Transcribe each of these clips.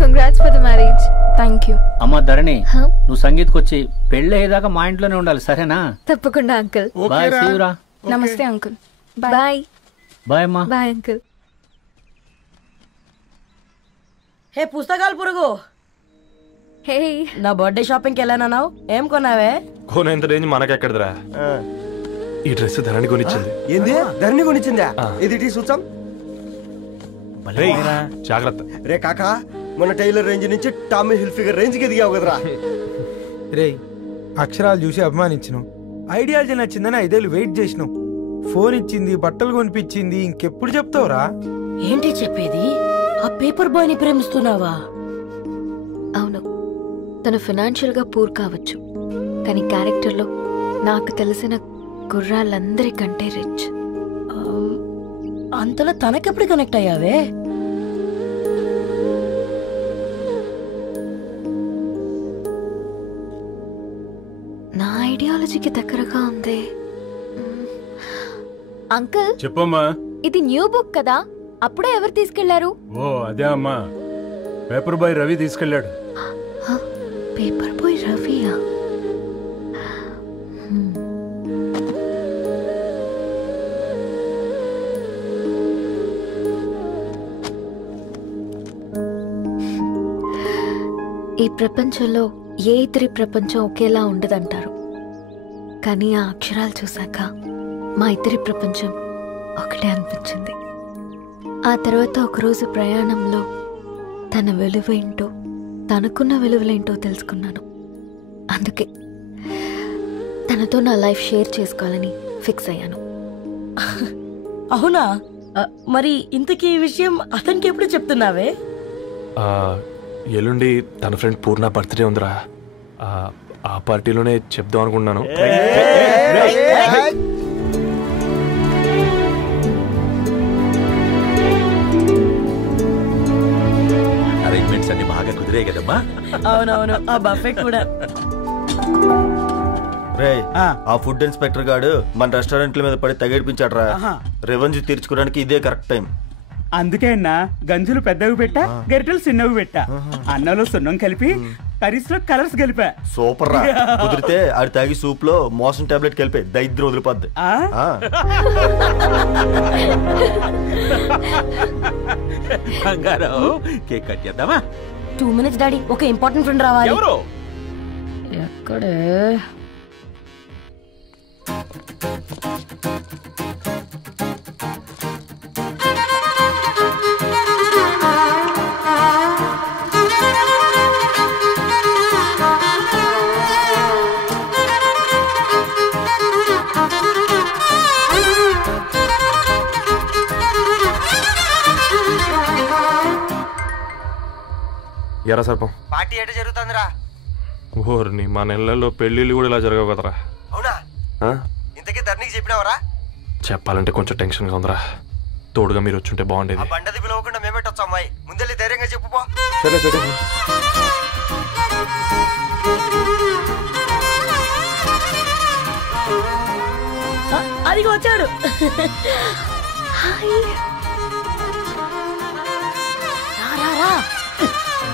Congrats for the marriage. Thank you. అమ్మ ధరణి, నువ్వు సంగీత్కి వచ్చి పెళ్ళి అయ్యేదాకా మా ఇంట్లోనే ఉండాలి, సరేనా? తప్పకుండా అంకుల్. బాయ్ శివరా. నమస్తే అంకుల్. బాయ్. బాయ్ అమ్మా. Bye uncle. హే పుస్తకాలు పురుగు, హే నా బర్త్డే షాపింగ్కి వెళ్ళానన్నావు, ఏం కొన్నావే? కోనేంత రేంజ్ మనకెక్కడదిరా. ఈ డ్రెస్ ధరణి కొనిచ్చింది. ఏంది ధరణి కొనిచ్చిందా? ఇది టీ సూచం. జాగ్రత్త రే కాకా, మన టైలర్ రేంజ్ నుంచి టామీ హిల్ఫిగర్ రేంజ్ కి ఎదిగావు కదరా. రే అక్షరాలు చూసి అభిమానించను, ఐడియాలజీ నచ్చిందని 5 ఏళ్ళు వెయిట్ చేసినావు. ఫోన్ ఇచ్చింది, బట్టలు కొనిపించింది, ఇంకెప్పుడు చెప్తావురా? ఏంటి చెప్పేది? ఆ పేపర్ బాయ్ ని ప్రేమిస్తున్నావా? అవును, తను ఫైనాన్షియల్ గా పూర్ కావచ్చు, కానీ క్యారెక్టర్ లో నాకు తెలిసిన గుర్రాలందరికంటే రిచ్. అంతలో తనకెప్పుడు కనెక్ట్ అయ్యావే? నా ఐడియాలజీకి దగ్గరగా ఉంది. అంకుల్ చెప్పమ్మా. ఇది న్యూ బుక్ కదా, అప్పుడే ఎవరు తీసుకెళ్లారు? ఓ అదే అమ్మా, పేపర్ బాయ్ రవి తీసుకెళ్ళాడు. పేపర్ బాయ్ రవియా? ఈ ప్రపంచంలో ఏ ఇద్దరి ప్రపంచం ఒకేలా ఉండదంటారు, కానీ ఆ అక్షరాలు చూశాక మా ఇద్దరి ప్రపంచం ఒకటే అనిపించింది. ఆ తర్వాత ఒకరోజు ప్రయాణంలో తన విలువేంటో, తనకున్న విలువలేంటో తెలుసుకున్నాను. అందుకే తనతో నా లైఫ్ షేర్ చేసుకోవాలని ఫిక్స్ అయ్యాను. అవునా? మరి ఇంతకీ ఈ విషయం అతనికి ఎప్పుడు చెప్తున్నావే? ఎల్లుండి తన ఫ్రెండ్ పూర్ణ బర్త్డే ఉందిరా, ఆ పార్టీలోనే చెప్దాం అనుకున్నాను. అరేంజ్మెంట్స్ అన్ని బాగా కుదిరాయి కదమ్మా. అవునవును, ఆ బఫే కూడా. రే ఆ ఫుడ్ ఇన్స్పెక్టర్ గాడు మన రెస్టారెంట్ల మీద పడి తగేడిపించాడు రా. రెవెన్యూ తీర్చుకోవడానికి ఇదే కరెక్ట్ టైం. అందుకే అన్న గంజులు పెద్దవి పెట్టా, గరిటెలు చిన్నవి పెట్టా, అన్నంలో సున్నం కలిపి కర్రీస్ లో కలర్స్ కలిపా. సూపర్ రా. కుదిరితే ఆడి తాగి సూప్ లో మోషన్ టాబ్లెట్ కలిపి దరిద్రం వదిలిపోద్ది. బంగారం, కేక్ కట్ చేద్దామా? 2 minutes డాడీ, ఒక ఇంపార్టెంట్ ఫ్రెండ్ రావాలి. ఎవరు? ఎక్కడే? ఎరా సర్పం, పార్టీ ఎట జరుగుతుందిరా? ఓర్ని మా నెలల్లో పెళ్ళిళ్ళు కూడా ఇలా జరగవు కదరా. అవునా? ఇంతకీ ధరణికి చెప్పినావరా? చెప్పాలంటే కొంచెం టెన్షన్గా ఉందిరా. తోడుగా మీరు వచ్చుంటే బాగుండేది. బండది పిలవకుండా మేమేటొచ్చు అమ్మాయి, ముందెళ్ళి ధైర్యంగా చెప్పుపో. సరే సరే. అదిగో వచ్చాడు.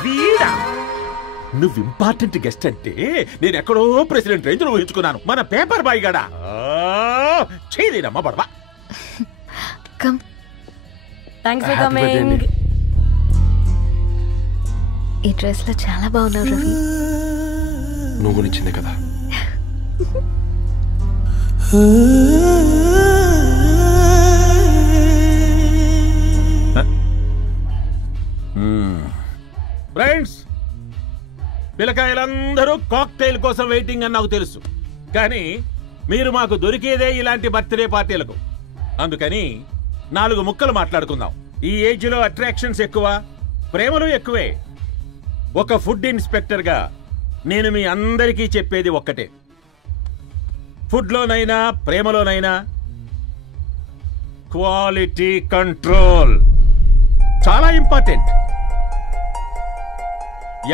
వీడా? నువ్వు ఇంపార్టెంట్ గెస్ట్ అంటే నేను ఎక్కడో ప్రెసిడెంట్ రేంజ్ లో ఊహించుకున్నాను. మన పేపర్ బాయ్ గడా చేయలేదమ్మా బడవా. Thanks for coming. ఈ డ్రెస్ లో చాలా బాగున్నావు రవి. నువ్వు గురించిందే కదా. ఫ్రెండ్స్, పిల్లకాయలందరూ కాక్టైల్ కోసం వెయిటింగ్ అని నాకు తెలుసు, కానీ మీరు మాకు దొరికేదే ఇలాంటి బర్త్డే పార్టీలకు. అందుకని 4 ముక్కలు మాట్లాడుకుందాం. ఈ ఏజ్ లో అట్రాక్షన్స్ ఎక్కువ, ప్రేమలు ఎక్కువే. ఒక ఫుడ్ ఇన్స్పెక్టర్ గా నేను మీ అందరికీ చెప్పేది ఒక్కటే, ఫుడ్ లోనైనా ప్రేమలోనైనా క్వాలిటీ కంట్రోల్ చాలా ఇంపార్టెంట్.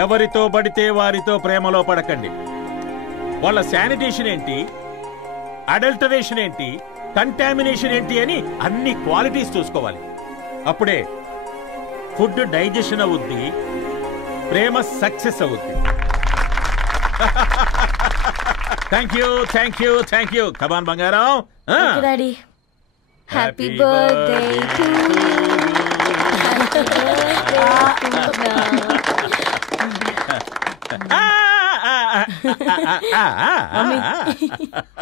ఎవరితో పడితే వారితో ప్రేమలో పడకండి. వాళ్ళ శానిటేషన్ ఏంటి, అడల్టరేషన్ ఏంటి, కంటామినేషన్ ఏంటి అని అన్ని క్వాలిటీస్ చూసుకోవాలి. అప్పుడే ఫుడ్ డైజెషన్ అవుద్ది, ప్రేమ సక్సెస్ అవుద్ది. Thank you thank you thank you. Come on బంగారం. Daddy happy birthday to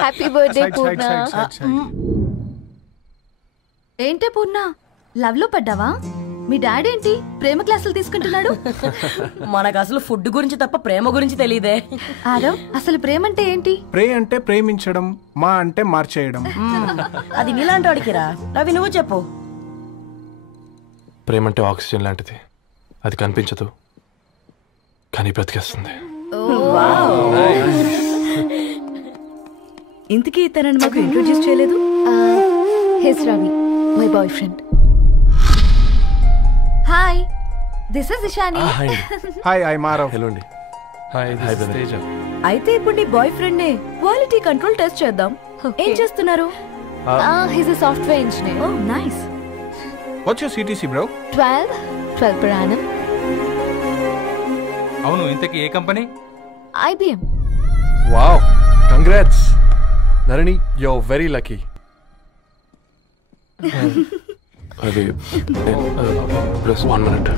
happy birthday Poorna. ఏంటే పూర్ణ, లవ్ లో పడ్డావా? మీ డాడీ ఏంటి ప్రేమ క్లాసులు తీసుకుంటున్నాడు? మనకు అసలు ఫుడ్ గురించి తప్ప ప్రేమ గురించి తెలియదే. ఆరవ్, అసలు ప్రేమ అంటే ఏంటి? ప్రే అంటే ప్రేమించడం, మా అంటే మార్చేయడం. అది నీలాంటి వాడికిరా. రవి నువ్వు చెప్పు. ప్రేమ అంటే ఆక్సిజన్ లాంటిది. అది కనిపించదు కానీ బ్రతికేస్తుంది. ఇంతకీ తనని మాకు ఇంట్రొడ్యూస్ చేయలేదు. He's Ravi, my boyfriend. Hi, this is Ishani. Hi, I Maarav. Hello అండి. హాయ్ తేజ. అయితే ఇప్పుడు నీ బాయ్ ఫ్రెండ్ నే క్వాలిటీ కంట్రోల్ టెస్ట్ చేద్దాం. ఏం చేస్తున్నారు? He's a software engineer. Oh nice. What's your CTC bro? 12 per annum. అవును, ఇంతకీ ఏ company? IBM. Wow, congrats Dharani, you are very lucky. అది ప్లస్ 1 minute.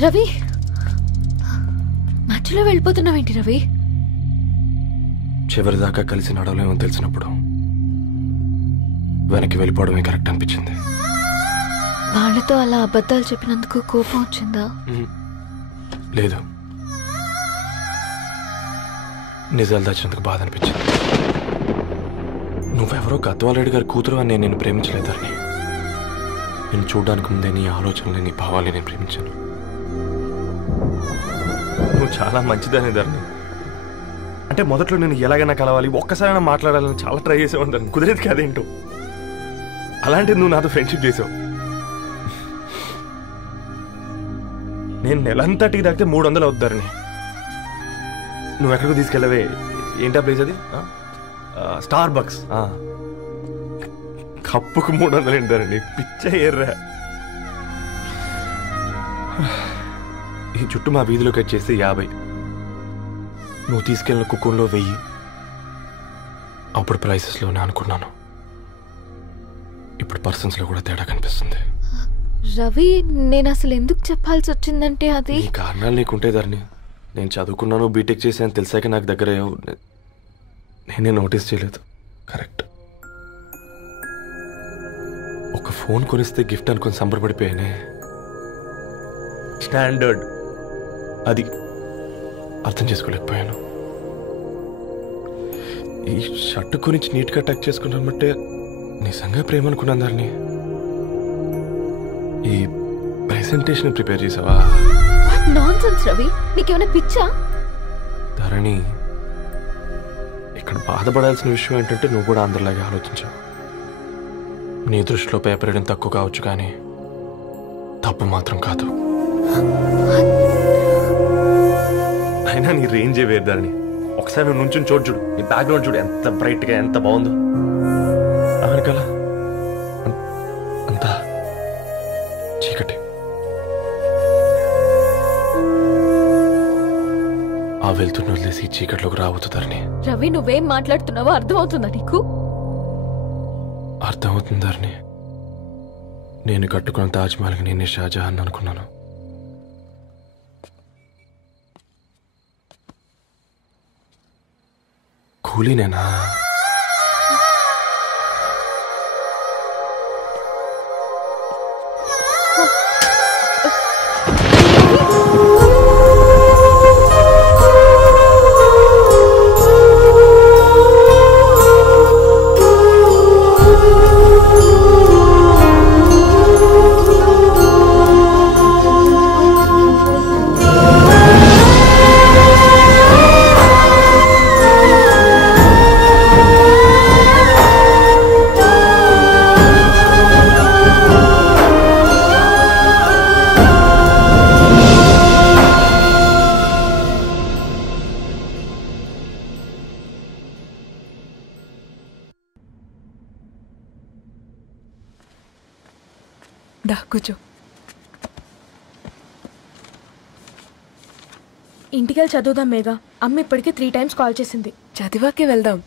రవి, మధ్యలో వెళ్ళిపోతున్నావేంటి రవి? చివరిదాకా కలిసి నడవలేమో తెలిసినప్పుడు వెనక్కి వెళ్ళిపోవడమే కరెక్ట్ అనిపించింది. వాళ్ళతో అలా అబద్ధాలు చెప్పినందుకు కోపం వచ్చిందా? లేదు, నిజాలు దాచినందుకు బాధ అనిపించింది. నువ్వెవరో గద్వాలరెడ్డి గారి కూతురు అని నేను నిన్ను ప్రేమించలేదని. నేను చూడడానికి ముందే నీ ఆలోచనలు, నీ భావాలు నేను ప్రేమించాను. నువ్వు చాలా మంచిదని ధరణి. అంటే మొదట్లో నేను ఎలాగైనా కలవాలి, ఒక్కసారైనా మాట్లాడాలని చాలా ట్రై చేసేవాడిని ధరణి. కుదిరేది కాదేంటో. అలాంటిది నువ్వు నాతో ఫ్రెండ్షిప్ చేసావు. నేను నెలంతటికి తాకితే 300 అవుతారని. నువ్వు ఎక్కడికి తీసుకెళ్ళవే? ఏంటా ప్లేస్ అది? Star bucks. కప్పుకు 300 ఏంటారండి, పిచ్చ ఎర్రా. ఈ చుట్టూ మా వీధిలో కట్ చేస్తే 50. నువ్వు తీసుకెళ్ళిన కుక్కర్లో 1000. అప్పుడు ప్రైసెస్లోనే అనుకున్నాను, ఇప్పుడు పర్సన్స్లో కూడా తేడా కనిపిస్తుంది. రవి, నేను అసలు ఎందుకు చెప్పాల్సి వచ్చిందంటే అది ఈ కారణాలు నీకుంటే ధరణి. నేను చదువుకున్నాను, బీటెక్ చేశాను తెలిసాక నాకు దగ్గర నేనే నోటీస్ చేయలేదు. కరెక్ట్. ఒక ఫోన్ కొనిస్తే గిఫ్ట్ అనుకుని సంబరపడిపోయానే. స్టాండర్డ్ అది అర్థం చేసుకోలేకపోయాను. ఈ షర్ట్ గురించి నీట్గా టక్ చేసుకున్నామంటే నిజంగా ప్రేమ అనుకున్నాను ధరణి. ఈ ప్రెజెంటేషన్ ప్రిపేర్ చేసావా? నాన్సెన్స్ రవి, నీకేమైనా పిచ్చా? ధరణి, ఇక్కడ బాధపడాల్సిన విషయం ఏంటంటే నువ్వు కూడా అందరిలాగే ఆలోచించావు. నీ దృష్టిలో పేపర్ వేయడం తక్కువ కావచ్చు కానీ తప్పు మాత్రం కాదు. అయినా నీ రేంజే వేరు ధరణి. ఒకసారి నువ్వు నుంచుని చూడు, నీ బ్యాక్గ్రౌండ్ చూడు ఎంత బ్రైట్గా, ఎంత బాగుందో. వెనకాల అంతా చీకటి. ఆ వెళ్తున్న వదిలేసి చీకట్లోకి రాబోతుందని. రవి, నువ్వేం మాట్లాడుతున్నావో అర్థమవుతుందా నీకు? అర్థమవుతుందని. నేను కట్టుకున్న తాజ్మహల్కి నేనే షాజహాన్ అనుకున్నాను. కూలీనేనా? కూర్చో. ఇంటికెళ్ళి చదువుదాం మేఘా. అమ్మ ఇప్పటికే 3 times కాల్ చేసింది. చదివాకే వెళ్దాం.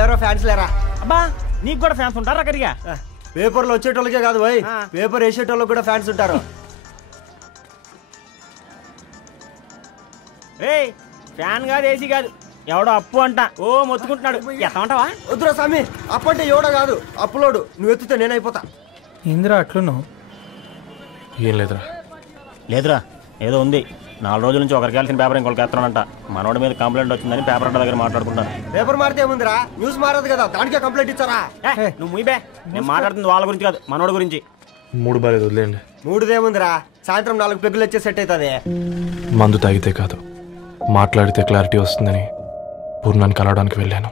ఎవరో ఫ్యాన్స్ లేరా? అబ్బా నీకు కూడా ఫ్యాన్స్ ఉంటారా? కరిగా పేపర్లో వచ్చేటోళ్ళకే కాదు భయ్, పేపర్ వేసేటోళ్ళకి కూడా ఫ్యాన్స్ ఉంటారు. ఫ్యాన్ కాదు, ఏసీ కాదు, ఎవడో అప్పు అంట ఓ మొత్తుకుంటున్నాడు. ఎత్తమంటావా? వద్దురా స్వామి, అప్పు అంటే ఎవడో కాదు, అప్పులోడు. నువ్వు ఎత్తుతే నేనైపోతా. ఇందిరా అట్లున్నావు? ఏం లేదురా. లేదురా, ఏదో ఉంది. 4 రోజుల నుంచి ఒకరికి వెళ్ళిన పేపర్ ఇంకొకరికి ఎత్తనంట. మనోడి మీద కంప్లైంట్ వచ్చిందని పేపర్ అడ్డ దగ్గర మాట్లాడుకుంటాను. పేపర్ మారితే ఏముందిరా, న్యూస్ మారదు కదా, దానికే కంప్లైంట్ ఇచ్చారా? నువ్వు ముయ్యబే, నేను మాట్లాడుతుంది వాళ్ళ గురించి కాదు, మనోడి గురించి. 3 బాలేదు, వదిలేండి. 3దేముందిరా, సాయంత్రం 4 పెగ్గులు వచ్చే సెట్ అవుతుంది. మందు తాగితే కాదు, మాట్లాడితే క్లారిటీ వస్తుందని పూర్ణాన్ని కలవడానికి వెళ్ళాను.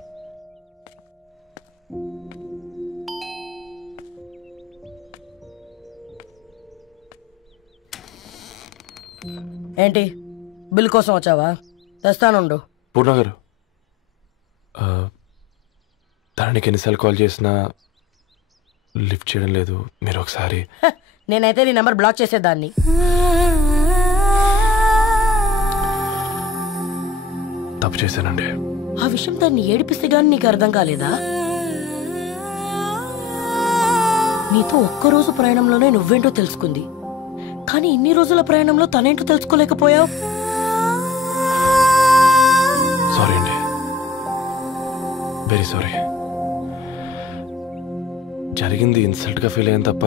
ఏంటి బిల్ కోసం వచ్చావా? తెస్తానుండు. పూర్ణ గారు, తనకి ఎన్నిసార్లు కాల్ చేసినా లిఫ్ట్ చేయడం లేదు. మీరు ఒకసారి. నేనైతే నీ నెంబర్ బ్లాక్ చేసేదాన్ని. తప్పు చేశానండి. ఆ విషయం దాన్ని ఏడిపిస్తే గానీ నీకు అర్థం కాలేదా? నీతో ఒక్కరోజు ప్రయాణంలోనే నువ్వేంటో తెలుసుకుంది, కానీ ఇన్ని రోజుల ప్రయాణంలో తనేంటో తెలుసుకోలేకపోయావు. సారీ అండి, వెరీ సారీ. జరిగింది ఇన్సల్ట్గా ఫీల్ అయ్యాను తప్ప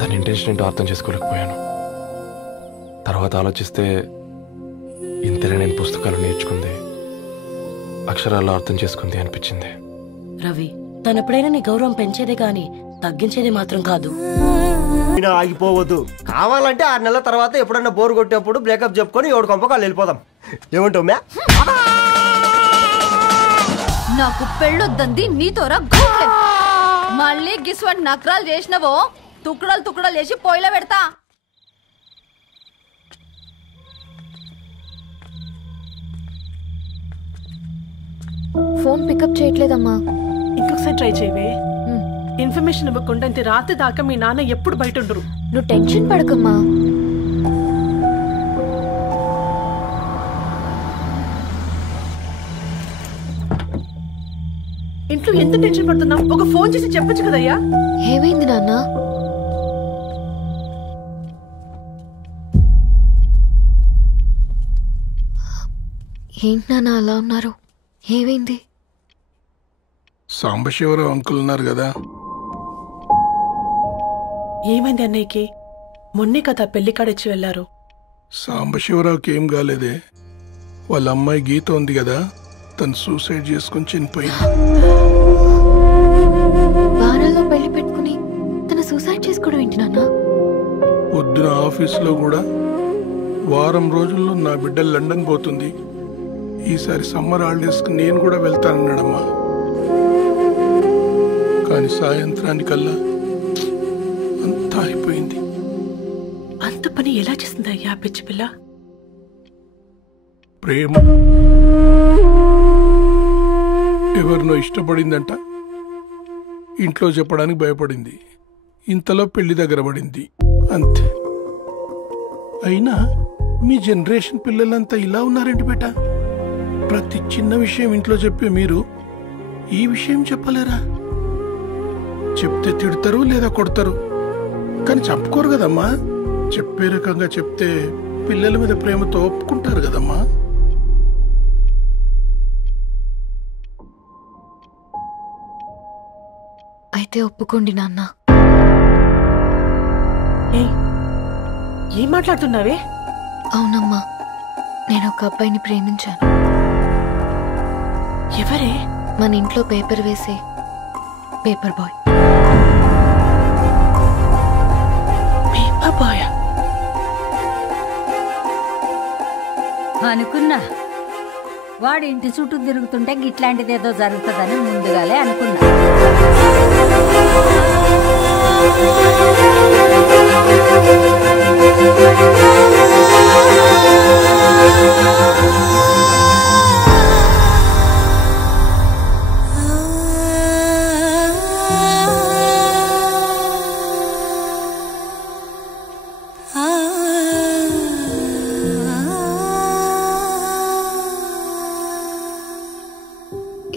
తన ఇంటెన్షన్ ఏంటో అర్థం చేసుకోలేకపోయాను. తర్వాత ఆలోచిస్తే ఇంతనే నేను పుస్తకాలు నేర్చుకుంది, అక్షరాల్లో అర్థం చేసుకుంది అనిపించింది. రవి, తనెప్పుడైనా నీ గౌరవం పెంచేదే గాని తగ్గించేదే మాత్రం కాదు. ఆగిపోవద్దు. కావాలంటే 6 నెలల తర్వాత ఎప్పుడన్నా బోర్ కొట్టేప్పుడు బ్రేకప్ చెప్పుకొని 7 కొంపకాలు వెళ్ళిపోదాం. ఏమంటావు మ్యా? నాకు పెళ్ళొద్దంది నీతోరా. మళ్ళీ గిస్వంటి నక్రాలు చేసినవో తుక్కడలు తుక్కడలు చేసి పొయ్యిలో పెడతా. ఫోన్ పికప్ చేయట్లేదమ్మా. ఇంకొకసారి ట్రై చేయవే. ఇన్ఫర్మేషన్ ఇవ్వకుండా ఇంత రాత్రి దాకా మీ నాన్న ఎప్పుడు బయట ఉండరు. నువ్వు టెన్షన్ పడకమ్మా. ఇంట్లో ఎంత టెన్షన్ పడుతున్నావు? ఒక ఫోన్ చేసి చెప్పొచ్చు కదయ్యా. ఏమైంది నాన్న? ఏంటి నాన్న అలా ఉన్నారు? ఏమైంది? సాంబశివరావు అంకుల్ ఉన్నారు కదా. ఏమైంది అన్నయ్యకి? మొన్నే కదా పెళ్లి కాడొచ్చి వెళ్ళారు. సాంబశివరావుకి ఏం కాలేదే. వాళ్ళ అమ్మాయి గీత ఉంది కదా, తను సూసైడ్ చేసుకుని చనిపోయింది. వారాల్లో పెళ్లి పెట్టుకుని తన సూసైడ్ చేసుకోవడం ఏంటి నాన్న? పొద్దున ఆఫీసులో కూడా వారం రోజుల్లో నా బిడ్డ లండన్ పోతుంది, ఈసారి సమ్మర్ హాలిడేస్కి నేను కూడా వెళ్తానన్నాడమ్మా. కానీ సాయంత్రానికల్లా అంతా అయిపోయింది. అంత పని ఎలా చేసింది అయ్యా పిచ్చి పిల్ల? ప్రేమ ఎవరినో ఇష్టపడిందంట, ఇంట్లో చెప్పడానికి భయపడింది. ఇంతలో పెళ్లి దగ్గర పడింది, అంతే. అయినా మీ జనరేషన్ పిల్లలంతా ఇలా ఉన్నారేంటి బేట? ప్రతి చిన్న విషయం ఇంట్లో చెప్పే మీరు ఈ విషయం చెప్పలేరా? చెప్తే తిడతారు లేదా కొడతారు, కానీ చంపుకోరు కదమ్మా. చెప్పే రకంగా చెప్తే పిల్లల మీద ప్రేమతో ఒప్పుకుంటారు కదమ్మా. అయితే ఒప్పుకోండి నాన్న. ఏం మాట్లాడుతున్నావే? అవునమ్మా, నేను ఒక అబ్బాయిని ప్రేమించాను. ఎవరే? మన ఇంట్లో పేపర్ వేసే పేపర్ బాయ్. పేపర్ బాయ్ అనుకున్నా. వాడి ఇంటి చుట్టూ తిరుగుతుంటే గిట్లాంటిదేదో జరుగుతుందని ముందుగాలే అనుకున్నా.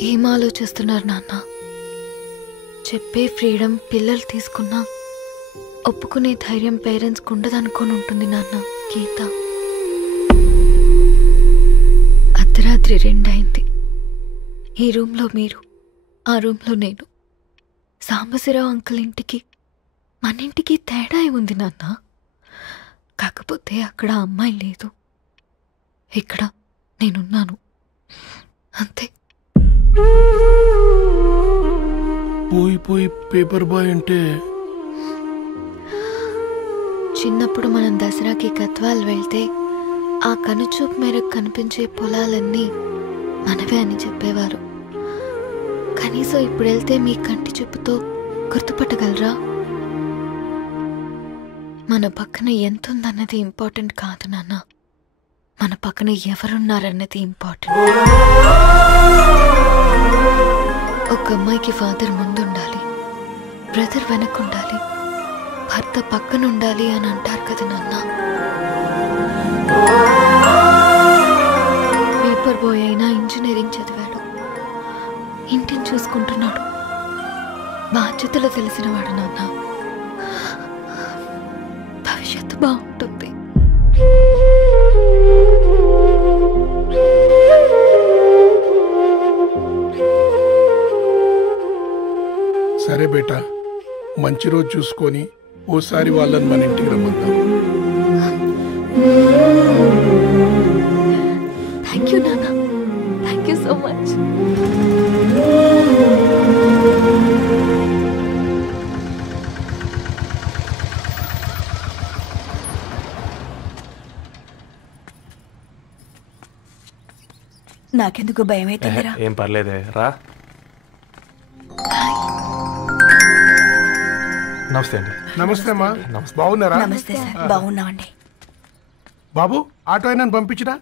ఏం ఆలోచిస్తున్నారు నాన్న? చెప్పే ఫ్రీడమ్ పిల్లలు తీసుకున్నా ఒప్పుకునే ధైర్యం పేరెంట్స్కి ఉండదనుకొని ఉంటుంది నాన్న. గీత, అర్ధరాత్రి 2 అయింది. ఈ రూమ్లో మీరు, ఆ రూమ్లో నేను. సాంబశివరావు అంకుల్ ఇంటికి మన ఇంటికి తేడా ఉంది నాన్న. కాకపోతే అక్కడ అమ్మాయి లేదు, ఇక్కడ నేనున్నాను, అంతే. పోయి పోయి పేపర్ బాయ్ అంటే చిన్నప్పుడు మనం దసరాకి గద్వాల్ వెళ్తే ఆ కనుచూపు మేరకు కనిపించే పొలాలన్నీ మనవే అని చెప్పేవారు. కనీసం ఇప్పుడు వెళ్తే మీ కంటి చూపుతో గుర్తుపట్టగలరా? మన పక్కన ఎంత ఉందన్నది ఇంపార్టెంట్ కాదు నాన్న, మన పక్కన ఎవరున్నారన్నది ఇంపార్టెంట్. ఒక అమ్మాయికి ఫాదర్ ముందుండాలి, బ్రదర్ వెనకుండాలి, భర్త పక్కన ఉండాలి అని అంటారు కదా నాన్న. పేపర్ బాయ్ అయినా ఇంజనీరింగ్ చదివాడు, ఇంటిని చూసుకుంటున్నాడు, బాధ్యతలు తెలిసినవాడు నాన్న. భవిష్యత్తు బాగుంటుంది. సరే బేటా, మంచి రోజు చూసుకొని ఓసారి వాళ్ళని మన ఇంటికి రమ్మందాం. థ్యాంక్ యూ నాన్న, థ్యాంక్ యూ సో మచ్. నాకెందుకు భయం అవుతుందిరా. ఏం పర్లేదే, రా. నమస్తే అండి. నమస్తే అమ్మా. బాగున్నారా? నమస్తే సార్, బాగున్నామండి. బాబు, ఆటో అయినా పంపించరా?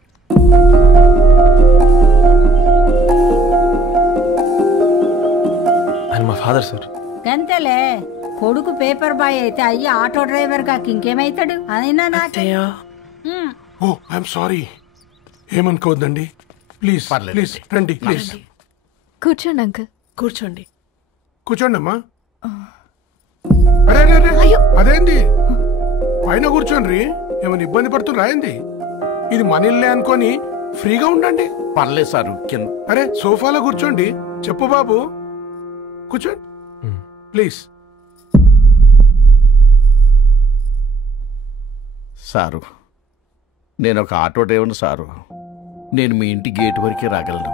ఆయన మా ఫాదర్ సార్. గంతేలే, కొడుకు పేపర్ బాయ్ అయితే అయ్యి ఆటో డ్రైవర్ కాక ఇంకేమైతాడు? అయినా నాకు ఓ ఐఎమ్ సారీ, ఏమనుకోవద్దండి. ప్లీజ్ ప్లీజ్ రండి, ప్లీజ్ కూర్చోండి అంకుల్. కూర్చోండి. కూర్చోండి అమ్మా. అరే అరే అరే, అదేంది పైన కూర్చోండి? ఏమైనా ఇబ్బంది పడుతున్నా ఏంది? ఇది మన ఇల్లే అనుకొని ఫ్రీగా ఉండండి. పర్లేదు సారు. అరే సోఫాలో కూర్చోండి. చెప్పు బాబు, కూర్చోండి ప్లీజ్. సారు, నేను ఒక ఆటో డ్రైవర్ని సారు. నేను మీ ఇంటి గేట్ వరకే రాగలను.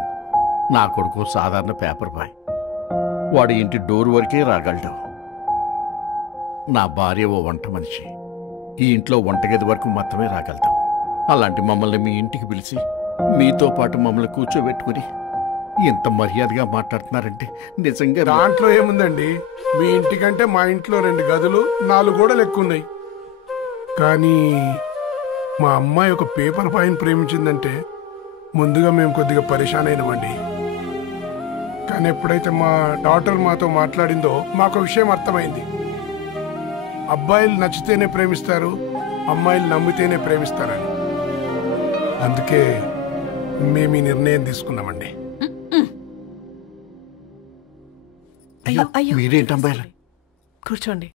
నా కొడుకు సాధారణ పేపర్ బాయ్, వాడి ఇంటి డోర్ వరకే రాగలడు. నా భార్య ఓ వంట మనిషి, ఈ ఇంట్లో వంటగది వరకు మాత్రమే రాగలుగుతాం. అలాంటి మమ్మల్ని మీ ఇంటికి పిలిచి మీతో పాటు మమ్మల్ని కూర్చోబెట్టుకుని ఎంత మర్యాదగా మాట్లాడుతున్నారంటే నిజంగా. దాంట్లో ఏముందండి, మీ ఇంటికంటే మా ఇంట్లో 2 గదులు 4 గోడలు ఎక్కువ ఉన్నాయి. కానీ మా అమ్మాయి ఒక పేపర్ బాయ్ని ప్రేమించిందంటే ముందుగా మేము కొద్దిగా పరేషాన్ అయినామండి. కానీ ఎప్పుడైతే మా డాటర్ మాతో మాట్లాడిందో మాకు విషయం అర్థమైంది. అబ్బాయిలు నచ్చితేనే ప్రేమిస్తారు, అమ్మాయిలు నమ్మితేనే ప్రేమిస్తారని. అందుకే మేము ఈ నిర్ణయం తీసుకున్నామండి. మీరేంటి అమ్మాయిలు? కూర్చోండి.